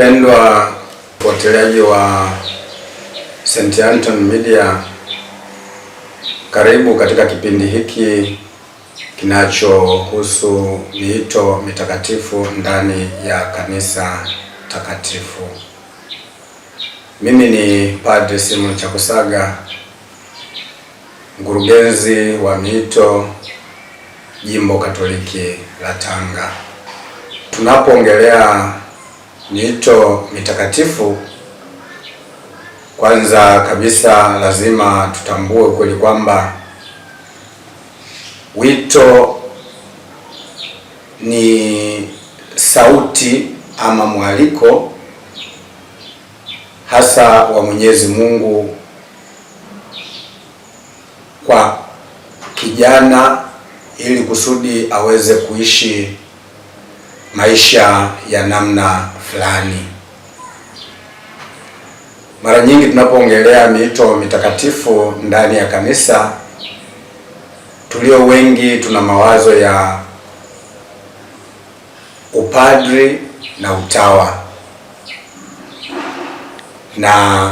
Pendwa wafuatiliaji wa St. Anthony Media, karibu katika kipindi hiki kinachohusu miito mitakatifu ndani ya kanisa takatifu. Mimi ni Padre Simon Chakusaga, mkurugenzi wa miito Jimbo Katoliki la Tanga. Tunapoongelea miito mitakatifu, kwanza kabisa lazima tutambue ukweli kwamba wito ni sauti ama mwaliko hasa wa Mwenyezi Mungu kwa kijana ili kusudi aweze kuishi maisha ya namna fulani. Mara nyingi tunapoongelea miito mitakatifu ndani ya kanisa, tulio wengi tuna mawazo ya upadri na utawa, na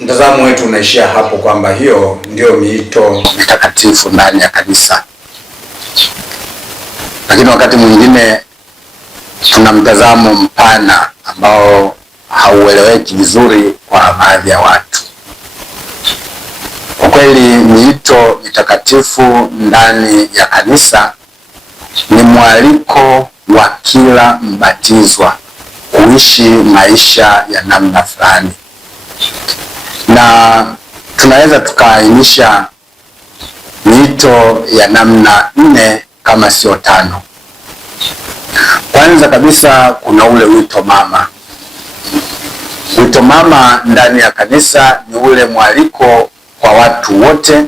mtazamo wetu unaishia hapo kwamba hiyo ndio miito mitakatifu ndani ya kanisa. Lakini wakati mwingine tuna mtazamo mpana ambao haueleweki vizuri kwa baadhi ya watu. Kwa kweli, miito mitakatifu ndani ya kanisa ni mwaliko wa kila mbatizwa kuishi maisha ya namna fulani, na tunaweza tukaainisha miito ya namna 4 kama sio 5. Kwanza kabisa kuna ule wito mama. Wito mama ndani ya kanisa ni ule mwaliko kwa watu wote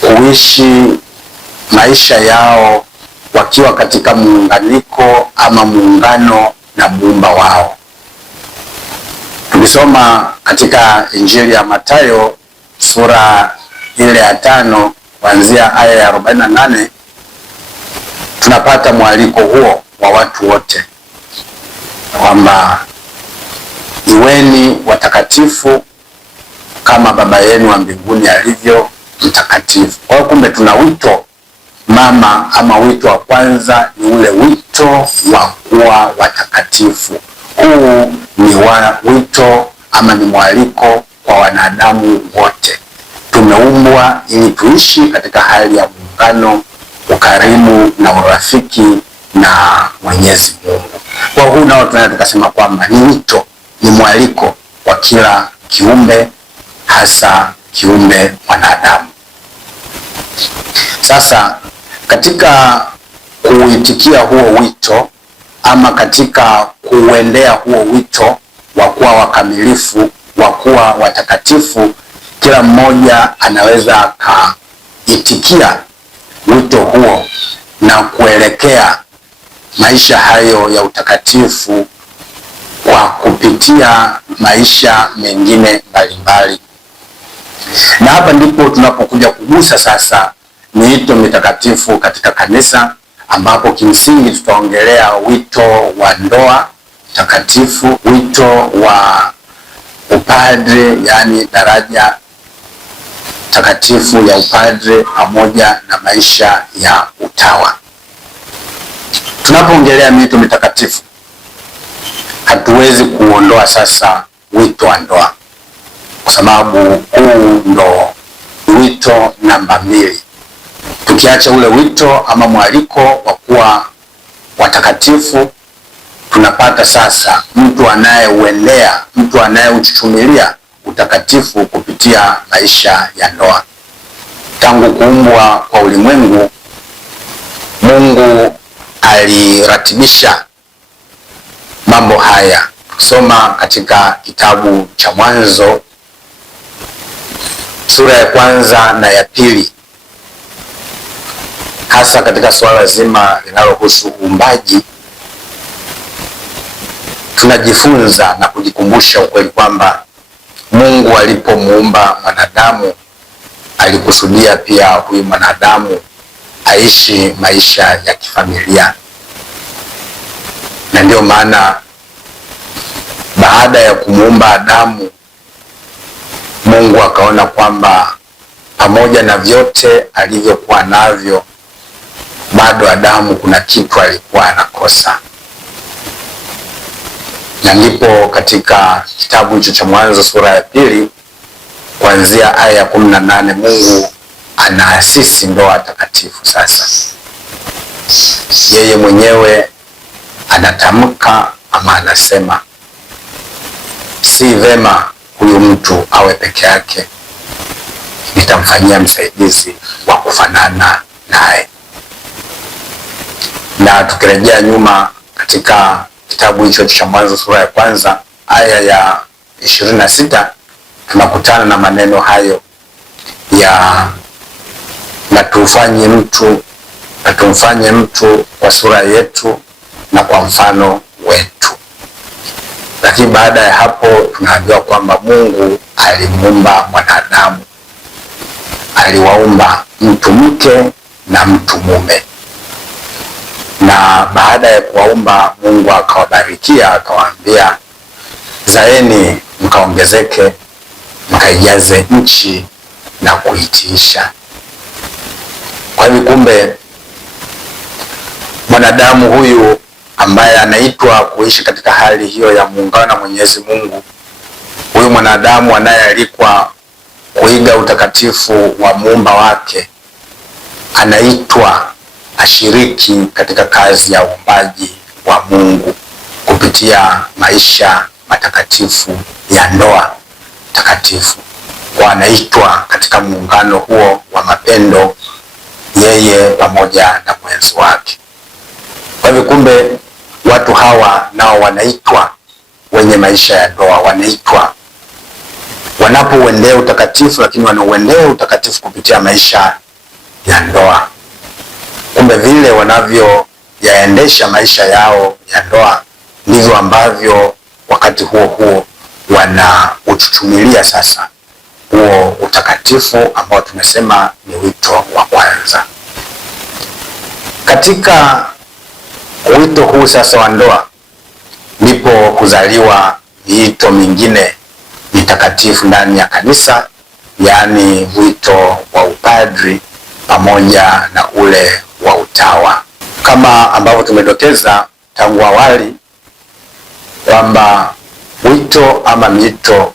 kuishi maisha yao wakiwa katika muunganiko ama muungano na Muumba wao. Tukisoma katika Injili ya Mathayo sura ile ya 5 kuanzia aya ya 48, tunapata mwaliko huo wa watu wote kwamba iweni watakatifu kama Baba yenu wa mbinguni alivyo mtakatifu. Kwa hiyo kumbe tuna wito mama, ama wito wa kwanza ni ule wito wa kuwa watakatifu. Huu ni wito ama ni mwaliko kwa wanadamu wote. Tumeumbwa ili tuishi katika hali ya muungano, ukarimu na urafiki na Mwenyezi Mungu. Kwa huu nao tunaweza tukasema kwamba ni wito, ni mwaliko kwa kila kiumbe, hasa kiumbe mwanadamu. Sasa katika kuitikia huo wito ama katika kuuendea huo wito wa kuwa wakamilifu, wa kuwa watakatifu, kila mmoja anaweza akaitikia wito huo na kuelekea maisha hayo ya utakatifu kwa kupitia maisha mengine mbalimbali. Na hapa ndipo tunapokuja kugusa sasa miito mitakatifu katika kanisa, ambapo kimsingi tutaongelea wito wa ndoa takatifu, wito wa upadre, yani daraja takatifu ya upadre, pamoja na maisha ya utawa. Tunapoongelea miito mitakatifu, hatuwezi kuondoa sasa wito wa ndoa, kwa sababu huu ndo wito namba 2. Tukiacha ule wito ama mwaliko wa kuwa watakatifu, tunapata sasa mtu anayeuendea, mtu anayeuchuchumilia utakatifu kupitia maisha ya ndoa. Tangu kuumbwa kwa ulimwengu, Mungu aliratibisha mambo haya. Kusoma katika kitabu cha Mwanzo sura ya 1 na ya 2, hasa katika suala zima linalohusu uumbaji, tunajifunza na kujikumbusha ukweli kwamba Mungu alipomuumba mwanadamu alikusudia pia huyu mwanadamu aishi maisha ya kifamilia. Na ndio maana baada ya kumuumba Adamu, Mungu akaona kwamba pamoja na vyote alivyokuwa navyo, bado Adamu kuna kitu alikuwa anakosa. Na ndipo katika kitabu hicho cha Mwanzo sura ya 2 kuanzia aya ya 18 Mungu anaasisi ndoa takatifu. Sasa yeye mwenyewe anatamka ama anasema, si vema huyu mtu awe peke yake, nitamfanyia msaidizi wa kufanana naye. Na tukirejea nyuma katika kitabu hicho cha Mwanzo sura ya 1 aya ya 26 tunakutana na maneno hayo ya na tumfanye mtu kwa sura yetu na kwa mfano wetu. Lakini baada ya hapo tunaambiwa kwamba Mungu alimuumba mwanadamu, aliwaumba mtu mke na mtu mume. Na baada ya kuwaumba, Mungu akawabarikia, akawaambia, zaeni mkaongezeke, mkaijaze nchi na kuitiisha. Kwa hivyo kumbe mwanadamu huyu ambaye anaitwa kuishi katika hali hiyo ya muungano na Mwenyezi Mungu, huyu mwanadamu anayealikwa kuiga utakatifu wa muumba wake, anaitwa ashiriki katika kazi ya uumbaji wa Mungu kupitia maisha matakatifu ya ndoa takatifu. Kwa anaitwa katika muungano huo wa mapendo, yeye pamoja na mwenzi wake. Kwa hivyo kumbe watu hawa nao wanaitwa wenye maisha ya ndoa, wanaitwa wanapouendea utakatifu, lakini wanauendea utakatifu kupitia maisha ya ndoa. Kumbe vile wanavyoyaendesha maisha yao ya ndoa ndivyo ambavyo wakati huo huo wanauchuchumilia sasa huo utakatifu ambao tumesema ni wito wa kwanza. Katika wito huu sasa wa ndoa ndipo kuzaliwa miito mingine mitakatifu ndani ya kanisa, yaani wito wa upadri pamoja na ule wa utawa, kama ambavyo tumedokeza tangu awali kwamba wito ama miito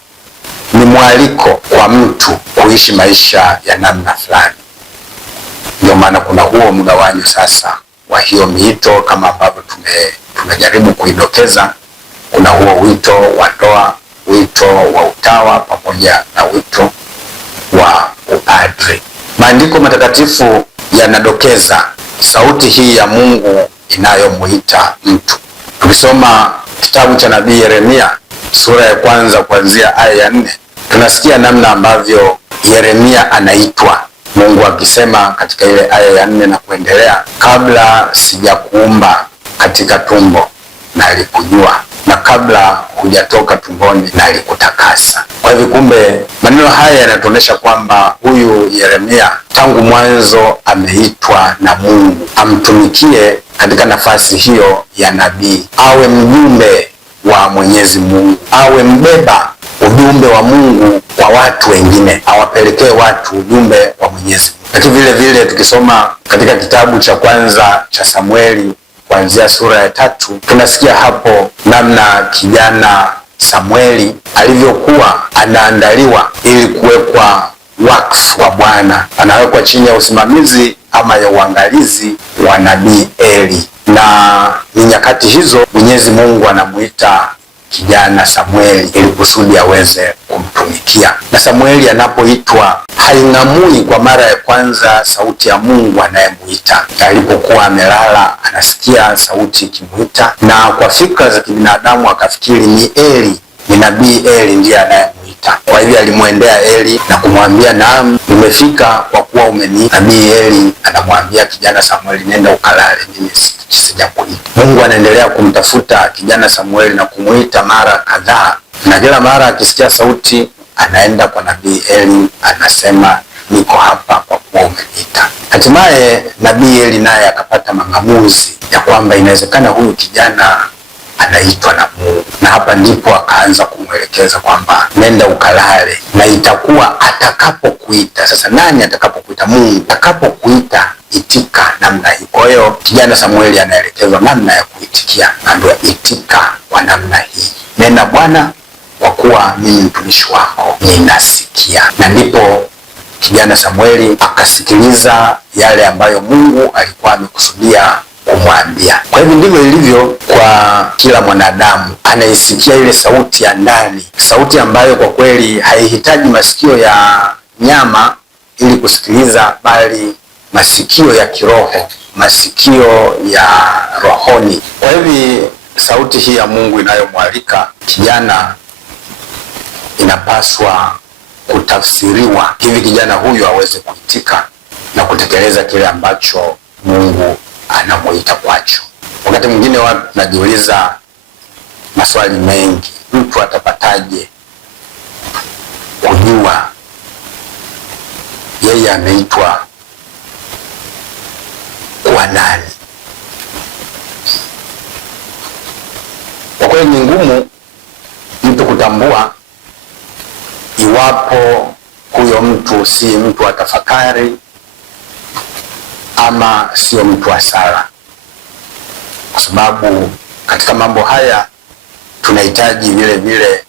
ni mwaliko kwa mtu kuishi maisha ya namna fulani. Ndio maana kuna huo mgawanyo sasa wa hiyo miito, kama ambavyo tumejaribu kuidokeza. Kuna huo wito wa ndoa, wito wa utawa pamoja na wito wa upadri. Maandiko matakatifu yanadokeza sauti hii ya Mungu inayomuita mtu. Tukisoma kitabu cha nabii Yeremia sura ya 1 kuanzia aya ya 4, tunasikia namna ambavyo Yeremia anaitwa, Mungu akisema katika ile aya ya 4 na kuendelea, kabla sijakuumba katika tumbo nalikujua, na kabla hujatoka tumboni nalikutakasa. Kwa hivyo kumbe maneno haya yanatuonyesha kwamba huyu Yeremia tangu mwanzo ameitwa na Mungu amtumikie katika nafasi hiyo ya nabii, awe mjumbe wa Mwenyezi Mungu, awe mbeba ujumbe wa Mungu kwa watu wengine, awapelekee watu ujumbe wa Mwenyezi Mungu. Lakini vile vile tukisoma katika kitabu cha kwanza cha Samueli kuanzia sura ya 3, tunasikia hapo namna kijana Samueli alivyokuwa anaandaliwa ili kuwekwa wakfu wa Bwana, anawekwa chini ya usimamizi ama ya uangalizi wa nabii Eli. Na ni nyakati hizo Mwenyezi Mungu anamuita kijana Samueli ili kusudi aweze kumtumikia. Na Samueli anapoitwa haing'amui kwa mara ya kwanza sauti ya Mungu anayemuita. Alipokuwa amelala anasikia sauti ikimuita, na kwa fikra za kibinadamu akafikiri ni Eli, ni nabii Eli ndiye anayemuita. Kwa hivyo alimwendea Eli na kumwambia, naam, nimefika kwa kuwa umeniita. Nabii Eli anamwambia kijana Samueli, nenda ukalale, mimi sijakuita. Mungu anaendelea kumtafuta kijana Samueli na kumuita mara kadhaa, na kila mara akisikia sauti anaenda kwa nabii Eli, anasema niko hapa kwa kuwa umeniita. Hatimaye nabii Eli naye akapata mang'amuzi ya kwamba inawezekana huyu kijana anaitwa na Mungu, na hapa ndipo akaanza kumwelekeza kwamba nenda ukalale, na itakuwa atakapokuita. Sasa nani atakapokuita? Mungu. Atakapokuita itika namna hii. Kwa hiyo kijana Samueli anaelekezwa namna ya kuitikia, ambaye itika kwa namna hii, nena Bwana, kwa kuwa mimi mtumishi wako ninasikia. Na ndipo kijana Samueli akasikiliza yale ambayo Mungu alikuwa amekusudia kumwambia. Kwa hivyo ndivyo ilivyo kwa kila mwanadamu, anaisikia ile sauti ya ndani, sauti ambayo kwa kweli haihitaji masikio ya nyama ili kusikiliza, bali masikio ya kiroho, masikio ya rohoni. Kwa hivyo sauti hii ya Mungu inayomwalika kijana inapaswa kutafsiriwa hivi kijana huyu aweze kuitika na kutekeleza kile ambacho Mungu anamuita kwacho. Wakati mwingine watu tunajiuliza maswali mengi. Mtu atapataje kujua yeye ameitwa kwa nani? Kwa kweli ni ngumu mtu kutambua iwapo huyo mtu si mtu wa tafakari ama sio mtu wa sala, kwa sababu katika mambo haya tunahitaji vile vile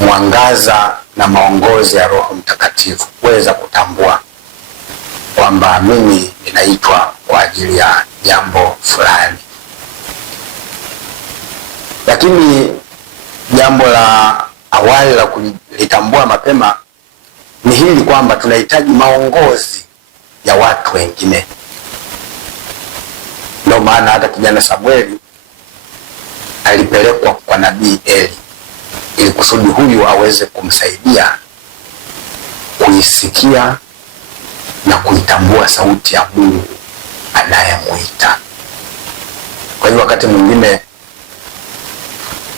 mwangaza na maongozi ya Roho Mtakatifu kuweza kutambua kwamba mimi ninaitwa kwa ajili ya jambo fulani. Lakini jambo la awali la kulitambua mapema ni hili kwamba tunahitaji maongozi ya watu wengine. Ndio maana hata kijana Samueli alipelekwa kwa nabii Eli ili kusudi huyu aweze kumsaidia kuisikia na kuitambua sauti ya Mungu anayemuita. Kwa hivyo wakati mwingine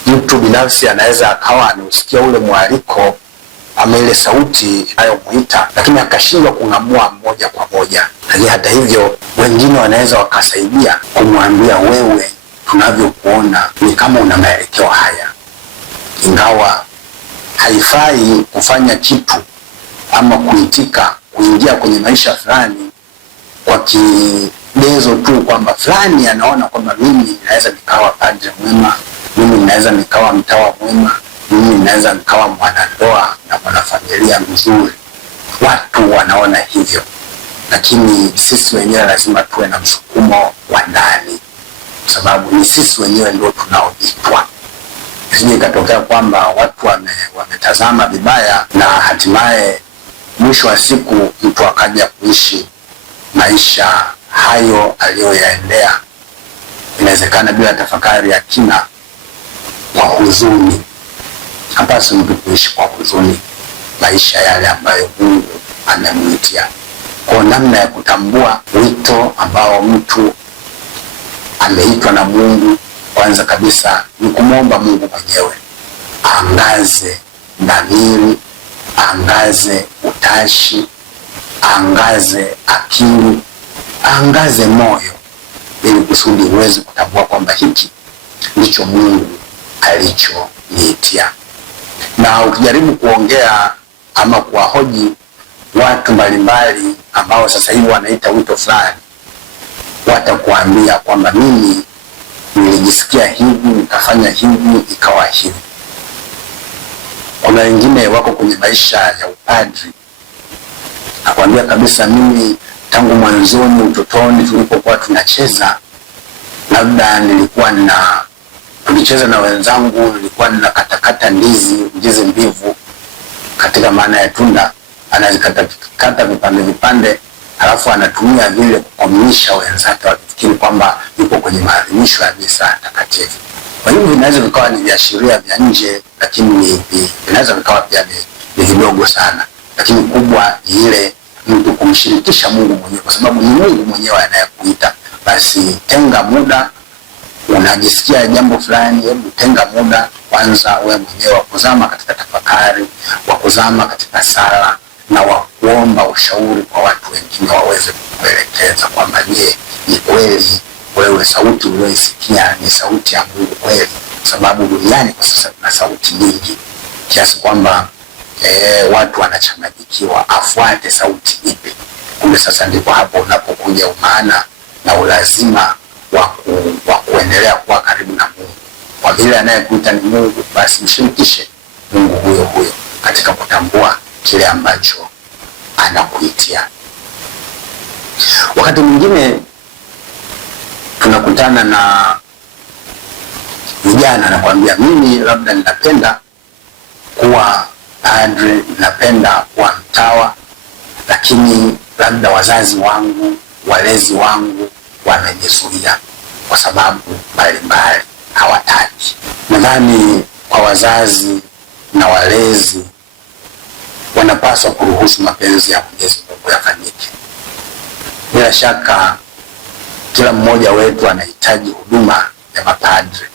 mtu binafsi anaweza akawa anausikia ule mwaliko ama ile sauti inayomuita, lakini akashindwa kung'amua moja kwa moja. Lakini hata hivyo wengine wanaweza wakasaidia kumwambia, wewe, tunavyokuona ni kama una maelekeo haya, ingawa haifai kufanya kitu ama kuitika kuingia kwenye maisha fulani kwa kigezo tu kwamba fulani anaona kwamba mimi ninaweza nikawa padre mwema, mimi ninaweza nikawa mtawa mwema, mimi ninaweza nikawa mwanandoa na mwanafamilia mzuri. Watu wanaona hivyo, lakini sisi wenyewe lazima tuwe na msukumo wa ndani, kwa sababu ni sisi wenyewe ndio tunaoitwa. Isije ikatokea kwamba watu wametazama vibaya na hatimaye mwisho wa siku mtu akaja kuishi maisha hayo aliyoyaendea, inawezekana bila tafakari ya kina, kwa huzuni. Hapaswi mtu kuishi kwa huzuni maisha yale ambayo Mungu amemuitia. Kwa namna ya kutambua wito ambao mtu ameitwa na Mungu, kwanza kabisa ni kumwomba Mungu mwenyewe aangaze dhamiri, aangaze utashi, aangaze akili, aangaze moyo, ili kusudi uweze kutambua kwamba hiki ndicho Mungu alichoniitia. Na ukijaribu kuongea ama kuwahoji watu mbalimbali ambao sasa hivi wanaita wito fulani, watakuambia kwamba mimi nilijisikia hivi, nikafanya hivi, ikawa hivi. Kuna wengine wako kwenye maisha ya upadri, nakwambia kabisa, mimi tangu mwanzoni, utotoni, tulipokuwa tunacheza, labda tulicheza na wenzangu, nilikuwa ninakatakata ndizi mbivu katika maana ya tunda, anazikatakata vipande, halafu anatumia vile kukomisha wenzake wakifikiri kwamba yuko kwenye maadhimisho ya misa takatifu. Kwa hivyo vinaweza vikawa ni viashiria vya nje, lakini vinaweza vikawa pia ni vidogo sana, lakini kubwa ni ile mtu kumshirikisha Mungu mwenyewe, kwa sababu ni Mungu mwenyewe anayekuita. Basi tenga muda, unajisikia jambo fulani, hebu tenga muda kwanza wewe mwenyewe wa kuzama katika tafakari, wa kuzama katika sala, na wa kuomba ushauri kwa watu wengine waweze kukuelekeza kwamba je, ni kweli wewe sauti uliyoisikia ni sauti ya Mungu kweli, kwa sababu duniani kwa sasa kuna sauti nyingi kiasi kwamba watu wanachanganyikiwa, afuate sauti ipi? Kumbe sasa ndipo hapo unapokuja umaana na ulazima wa kuendelea kuwa karibu na Mungu. Kwa vile anayekuita ni Mungu, basi mshirikishe Mungu huyo huyo katika kutambua kile ambacho anakuitia. Wakati mwingine tunakutana na vijana anakuambia, mimi labda ninapenda kuwa padri, ninapenda kuwa mtawa, lakini labda wazazi wangu, walezi wangu wamenizuia kwa sababu mbalimbali, hawataki. Nadhani kwa wazazi na walezi wanapaswa kuruhusu mapenzi ya Mwenyezi Mungu yafanyike. Bila shaka kila mmoja wetu anahitaji huduma ya mapadri.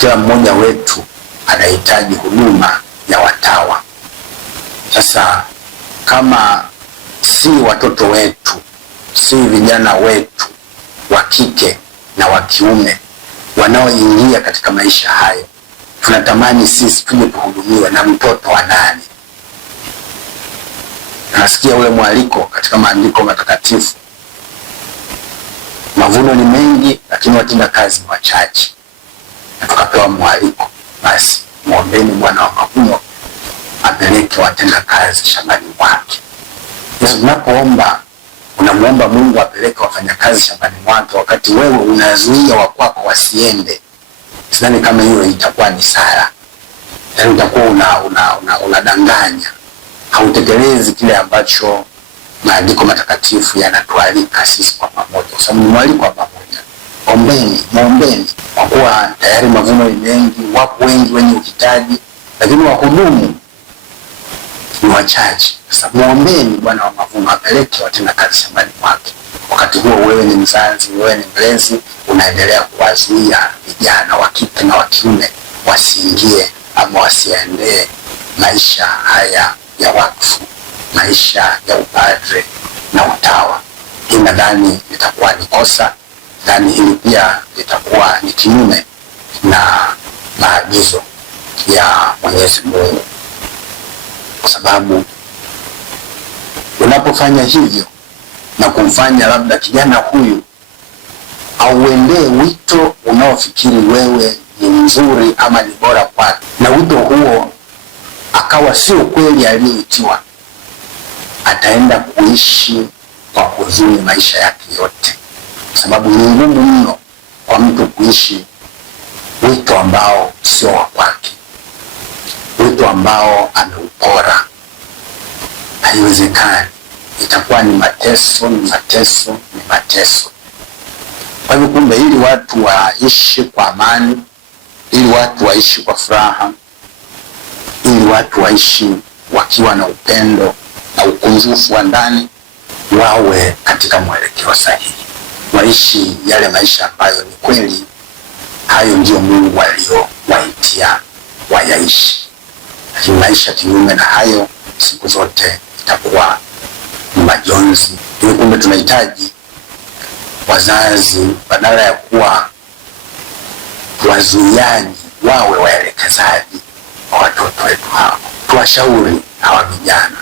Kila mmoja wetu anahitaji huduma ya watawa. Sasa kama si watoto wetu, si vijana wetu wa kike na wa kiume wanaoingia katika maisha hayo, tunatamani sisi tuje tuhudumiwe na mtoto wa nani? Nasikia ule mwaliko katika maandiko matakatifu, mavuno ni mengi lakini watenda kazi ni wachache. Na tukapewa mwaliko, basi muombeni Bwana wa mavuno apeleke watenda kazi shambani mwake. Yesu, tunapoomba unamuomba Mungu apeleke wafanyakazi shambani mwake, wakati wewe unazuia wakwako wasiende. Sidhani kama hiyo itakuwa ni sala. Yaani utakuwa unadanganya. Hautekelezi kile ambacho maandiko matakatifu yanatualika sisi kwa pamoja. Kwa sababu ni mwaliko wa pamoja. Ombeni, muombeni, kwa kuwa tayari mavuno ni mengi, wapo wengi wenye uhitaji, lakini wahudumu ni wachache. Sasa muombeni Bwana wa mavuno apeleke watenda kazi shambani mwake. Wakati huo wewe ni mzazi, wewe ni mlezi, unaendelea kuwazuia vijana wa kike na wa kiume wasiingie ama wasiendee maisha haya ya wakfu, maisha ya upadre na utawa. Hii nadhani litakuwa ni kosa. Nadhani hili pia litakuwa ni kinyume na maagizo ya Mwenyezi Mungu, kwa sababu unapofanya hivyo na kumfanya labda kijana huyu auendee wito unaofikiri wewe ni mzuri ama ni bora kwake, na wito huo akawa sio kweli aliyoitiwa, ataenda kuishi kwa huzuni maisha yake yote, kwa sababu ni ngumu mno kwa mtu kuishi wito ambao sio wa kwake, wito ambao ameupora. Haiwezekani. Itakuwa ni mateso, ni mateso, ni mateso. Kwa hivyo kumbe, ili watu waishi kwa amani, ili watu waishi kwa furaha, ili watu waishi wakiwa na upendo na ukunjufu wa ndani, wawe katika mwelekeo sahihi, waishi yale maisha ambayo ni kweli hayo ndio Mungu aliyowaitia wayaishi. Lakini maisha kinyume na hayo siku zote itakuwa ni majonzi. Ili kumbe tunahitaji wazazi, badala ya kuwa wazuiaji, wawe waelekezaji wa watoto wetu hawa. Tuwashauri hawa vijana,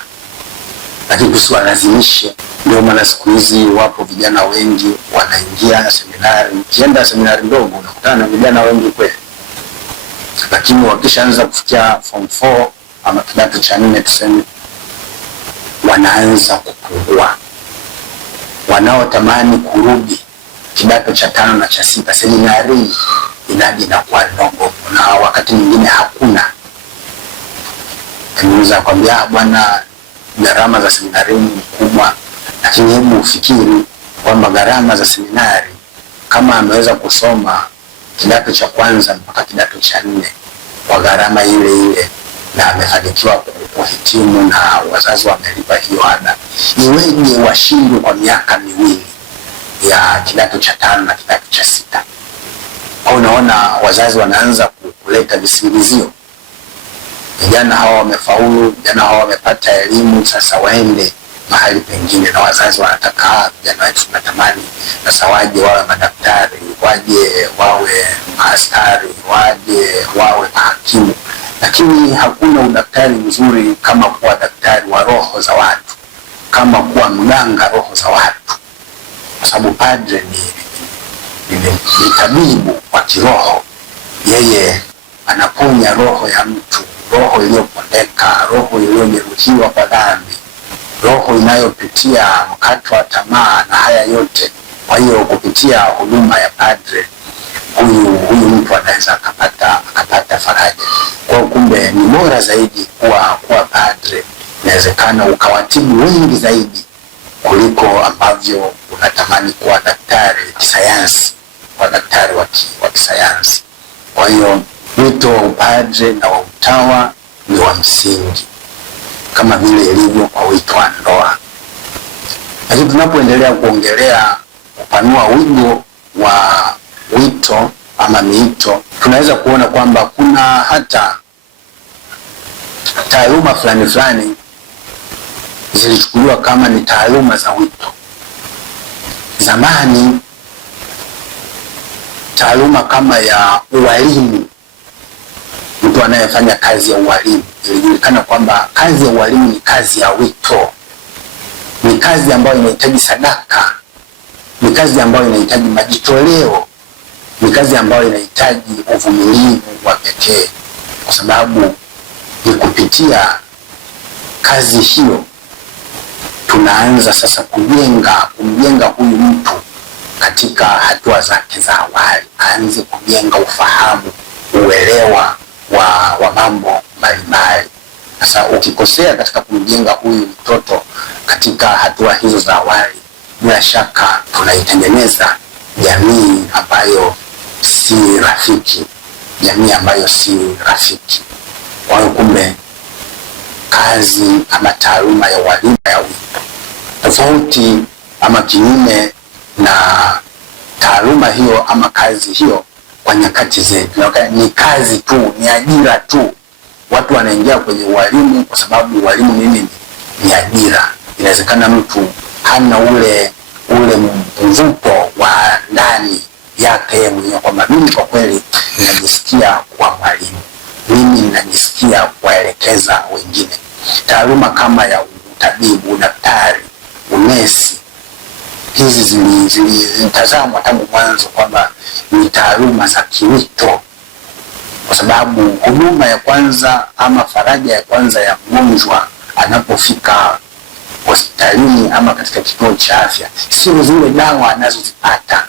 lakini tusiwalazimishe. Ndio maana siku hizi wapo vijana wengi wanaingia seminari. Ukienda seminari ndogo unakutana na vijana wengi kweli, lakini wakishaanza kufikia form 4 ama kidato cha 4 tuseme, wanaanza kupungua. Wanaotamani kurudi kidato cha 5 na cha 6 seminari, idadi inakuwa ndogo, na wakati mwingine hakuna. Tunaweza kwambia bwana, gharama za seminari ni kubwa, lakini hebu ufikiri kwamba gharama za seminari, kama ameweza kusoma kidato cha kwanza mpaka kidato cha 4 kwa gharama ile ile na amefanikiwa kuhitimu na wazazi wamelipa hiyo ada, iweje washindwe kwa miaka miwili ya kidato cha 5 na kidato cha 6? Kwa unaona wazazi wanaanza kuleta visingizio. Vijana hawa wamefaulu, vijana hawa wamepata elimu, sasa waende mahali pengine, na wazazi wanataka vijana wetu, tunatamani sasa waje wawe madaktari, waje wawe maaskari, waje wawe mahakimu, lakini hakuna udaktari mzuri kama kuwa daktari wa roho za watu, kama kuwa mganga roho za watu, kwa sababu padre ni tabibu wa kiroho. Yeye anaponya roho ya mtu, roho iliyopondeka, roho iliyojeruhiwa kwa dhambi, roho inayopitia mkato wa tamaa na haya yote. Kwa hiyo kupitia huduma ya padre huyu mtu anaweza akapata faraja. Kwa kumbe ni bora zaidi kuwa padre. Inawezekana ukawatibu wengi zaidi kuliko ambavyo unatamani kuwa daktari kisayansi, kwa daktari wa kisayansi. Kwa hiyo wito wa upadre na wa utawa ni wa msingi kama vile ilivyo kwa wito wa ndoa. Lakini tunapoendelea kuongelea kupanua wigo wa wito ama miito, tunaweza kuona kwamba kuna hata taaluma fulani zilichukuliwa kama ni taaluma za wito. Zamani taaluma kama ya ualimu, mtu anayefanya kazi ya ualimu, ilijulikana kwamba kazi ya ualimu ni kazi ya wito, ni kazi ambayo inahitaji sadaka, ni kazi ambayo inahitaji majitoleo, ni kazi ambayo inahitaji uvumilivu wa pekee, kwa sababu ni kupitia kazi hiyo tunaanza sasa kumjenga huyu mtu katika hatua zake za awali, aanze kujenga ufahamu, uelewa wa mambo mbalimbali. Sasa ukikosea katika kumjenga huyu mtoto katika hatua hizo za awali, bila shaka tunaitengeneza jamii ambayo si rafiki, jamii ambayo si rafiki. Kwa hiyo kumbe kazi ama taaluma ya walimu ya wito tofauti ama kinyume na taaluma hiyo ama kazi hiyo kwa nyakati zetu. Ni kazi tu, ni ajira tu. Watu wanaingia kwenye ualimu kwa sababu ualimu ni ajira. Inawezekana mtu hana ule mvuto wa ndani yake mwenyewe kwamba mimi kwa kweli ninajisikia kuwa mwalimu, mimi ninajisikia kuwaelekeza wengine. Taaluma kama ya utabibu, udaktari, unesi, hizi zilitazamwa tangu mwanzo kwamba ni taaluma za kiwito, kwa sababu huduma ya kwanza ama faraja ya kwanza ya mgonjwa anapofika hospitalini ama katika kituo cha afya sio zile dawa anazozipata,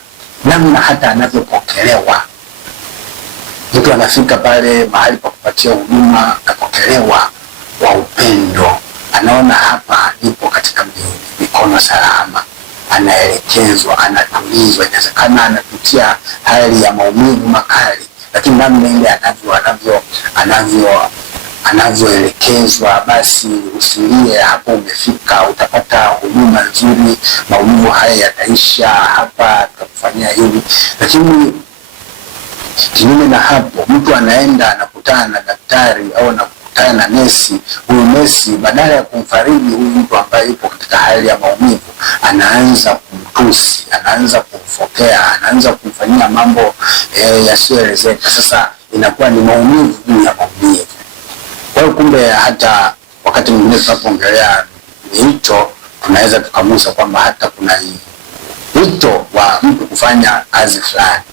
namna hata anavyopokelewa. Mtu anafika pale mahali pa kupatia huduma, anapokelewa kwa upendo, anaona hapa nipo katika mikono salama, anaelekezwa, anatulizwa. Inawezekana anapitia hali ya maumivu makali, lakini namna ile anavyoelekezwa, basi usilie, hapo umefika, utapata huduma nzuri, maumivu haya yataisha, hapa tutakufanyia hivi. Lakini kinyume na hapo, mtu anaenda anakutana na daktari au anakutana na nesi. Huyu nesi badala ya kumfariji huyu mtu ambaye yupo katika hali ya maumivu, anaanza kumtusi, anaanza kumfokea, anaanza kumfanyia mambo yasiyoelezeka. Sasa inakuwa ni maumivu juu ya maumivu. Kwa hiyo kumbe hata wakati mwingine tunapoongelea miito, tunaweza tukagusa kwamba hata kuna wito wa mtu kufanya kazi fulani.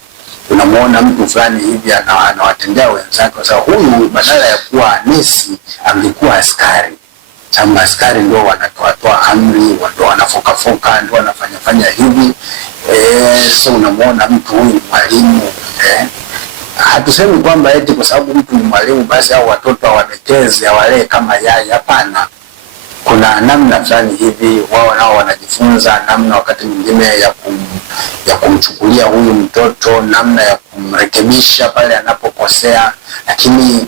Unamuona mtu fulani hivi anawatendea wenzake, kwa sababu huyu badala ya kuwa nesi angekuwa askari. Kama askari ndio wanatoa amri, ndio wanafoka, ndio wanafanya hivi. Sasa unamuona mtu huyu ni mwalimu. Hatusemi kwamba eti kwa sababu mtu ni mwalimu basi au watoto hawabekeze hawalee kama yai. Hapana. Kuna namna fulani hivi wao nao wanajifunza namna wakati mwingine ya kumchukulia huyu mtoto, namna ya kumrekebisha pale anapokosea. Lakini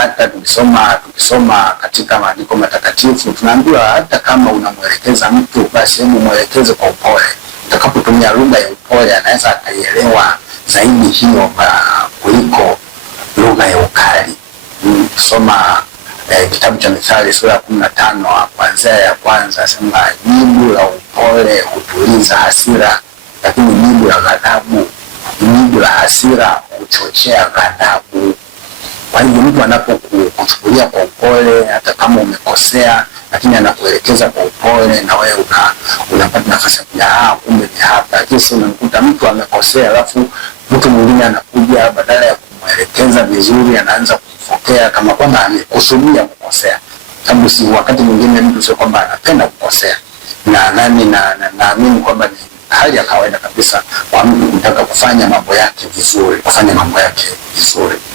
hata tukisoma katika maandiko matakatifu tunaambiwa hata kama unamwelekeza mtu, basi hebu mwelekeze kwa upole. Utakapotumia lugha ya upole anaweza akaielewa zaidi hiyo kuliko lugha ya ukali. Kusoma kitabu cha Mithali sura ya 15 kuanzia ya kwanza, sema jibu la upole hutuliza hasira, lakini jibu la hasira huchochea ghadhabu. Kwa hivyo mtu anapokuchukulia kwa upole, hata kama umekosea, lakini anakuelekeza kwa upole, na wewe unapata nafasi ya kuja, kumbe ni hapa. Lakini unamkuta mtu amekosea, alafu mtu mwingine anakuja, badala ya kumwelekeza vizuri, anaanza kumfokea kama kwamba amekusudia kukosea. Sababu si wakati mwingine mtu sio kwamba anapenda kukosea, na naamini kwamba ni hali ya kawaida kabisa kwa mtu kutaka kufanya mambo yake vizuri,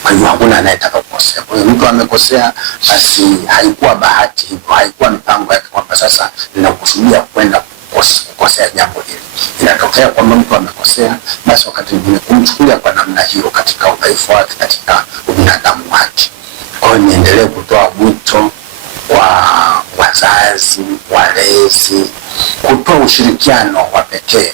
Kwa hivyo hakuna anayetaka kukosea. Kwa hiyo mtu amekosea, basi haikuwa bahati hivyo, haikuwa mipango yake kwamba sasa ninakusudia kwenda kukosea jambo hili. Inatokea kwamba mtu amekosea, basi wakati mwingine kumchukulia kwa namna hiyo, katika udhaifu wake, katika ubinadamu wake. Kwa hiyo niendelee kutoa wito kwa wazazi, walezi, kutoa ushirikiano wa pekee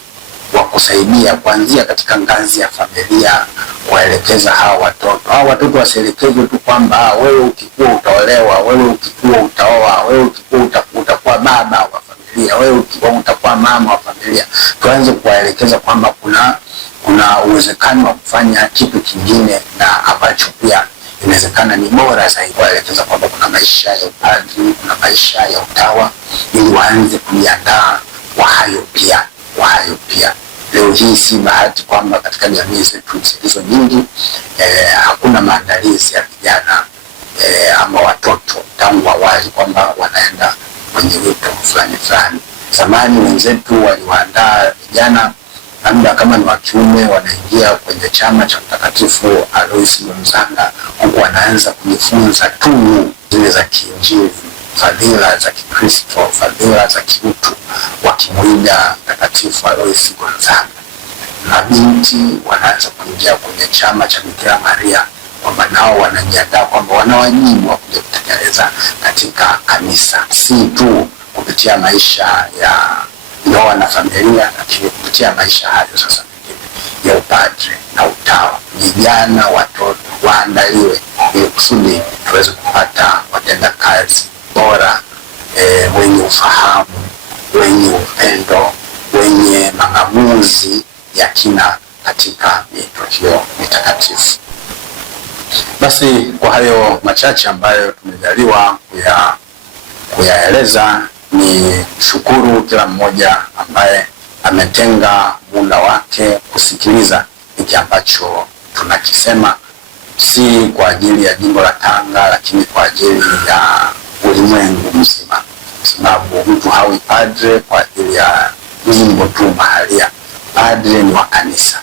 wa kusaidia kuanzia katika ngazi ya familia, kuwaelekeza hawa watoto wasielekezwe tu kwamba wewe ukikua utaolewa, wewe ukikua utaoa, wewe ukikua utakuwa baba wa familia, wewe ukikua utakuwa mama wa familia. Tuanze kuwaelekeza kwamba kuna uwezekano wa kufanya kitu kingine na ambacho pia inawezekana ni bora zaidi. Kuwaelekeza kwamba kuna maisha ya upadri, kuna maisha ya utawa, ili waanze kujiandaa kwa hayo pia. Leo hii si bahati kwamba katika jamii zetu zilizo nyingi hakuna maandalizi ya vijana ama watoto tangu awali kwamba wanaenda kwenye wito fulani. Zamani wenzetu waliwaandaa vijana, labda kama ni wa kiume wanaingia kwenye chama cha Mtakatifu Alois Gonzaga, huku wanaanza kujifunza tunu zile za kiinjili, fadhila za Kikristo, fadhila za kiutu, wakimuiga Mtakatifu Alois Gonzaga. Na binti wanaanza kuingia kwenye chama cha Bikira Maria, kwamba nao wanajiandaa kwamba wana wajibu wa kuja kutekeleza katika kanisa, si tu kupitia maisha ya ndoa na familia, lakini kupitia maisha hayo sasa ya upadre na utawa. Vijana, watoto waandaliwe ili kusudi tuweze kupata watenda kazi bora, wenye ufahamu, wenye upendo, wenye mang'amuzi ya kina katika miito hiyo mitakatifu. Basi kwa hayo machache ambayo tumejaliwa kuyaeleza, ni shukuru kila mmoja ambaye ametenga muda wake kusikiliza hiki ambacho tunakisema, si kwa ajili ya jimbo la Tanga, lakini kwa ajili ya ulimwengu mzima, sababu mtu hawi padre kwa ajili ya jimbo tu mahalia. Padre ni wa kanisa,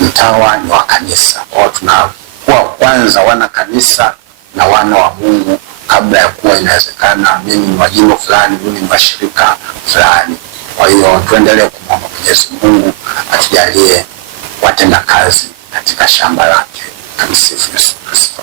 mtawa ni wa kanisa. Kwa tunakuwa kwanza wana kanisa na wana wa Mungu, kabla ya kuwa inawezekana mimi ni wa jimbo fulani, mimi ni wa shirika fulani. Kwa hiyo tuendelee kumwomba Mwenyezi Mungu atujalie watenda kazi katika shamba lake. Tumsifu Yesu Kristo.